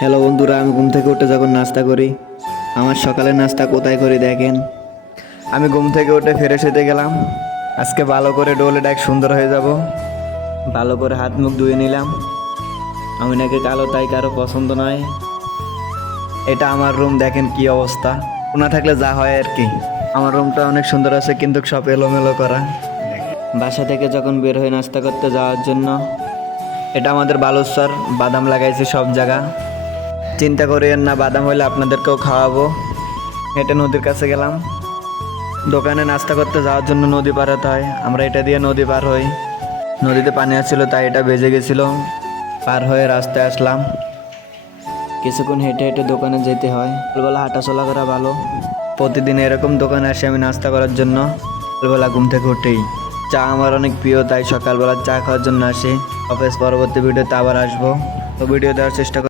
Hello বন্ধুরা, আমি ঘুম থেকে উঠে যখন নাস্তা করি, আমার সকালের নাস্তা কোথায় করি দেখেন। আমি ঘুম থেকে উঠে ফ্রেশ হতে গেলাম। আজকে ভালো করে ডোলে ডাক সুন্দর হয়ে যাব। ভালো করে হাত মুখ ধুয়ে নিলাম। আমি নাকি কালো, তাই কারো পছন্দ নয়। এটা আমার রুম, দেখেন কি অবস্থা। কোনা থাকলে যা হয় আর কি। আমার রুমটা অনেক সুন্দর আছে, কিন্তু সব এলোমেলো করা। বাসা থেকে যখন বের হয়ে নাস্তা করতে যাওয়ার জন্য, এটা আমাদের বালুচর, বাদাম লাগাইছি সব জায়গা। চিন্তা করিয়েন না, বাদাম হইলে আপনাদেরকেও খাওয়াবো। হেঁটে নদীর কাছে গেলাম। দোকানে নাস্তা করতে যাওয়ার জন্য নদী পার হতে হয়, আমরা এটা দিয়ে নদী পার হই। নদীতে পানি আসছিল, তাই এটা বেজে গেছিল। পার হয়ে রাস্তায় আসলাম। কিছুক্ষণ হেঁটে হেঁটে দোকানে যেতে হয়। সকালবেলা হাঁটা চলা করা ভালো। প্রতিদিন এরকম দোকানে আসি আমি নাস্তা করার জন্য। সকালবেলা ঘুম থেকে উঠেই চা আমার অনেক প্রিয়, তাই সকালবেলা চা খাওয়ার জন্য আসি। অফিস পরবর্তী ভিডিওতে আবার আসবো, তো ভিডিও দেওয়ার চেষ্টা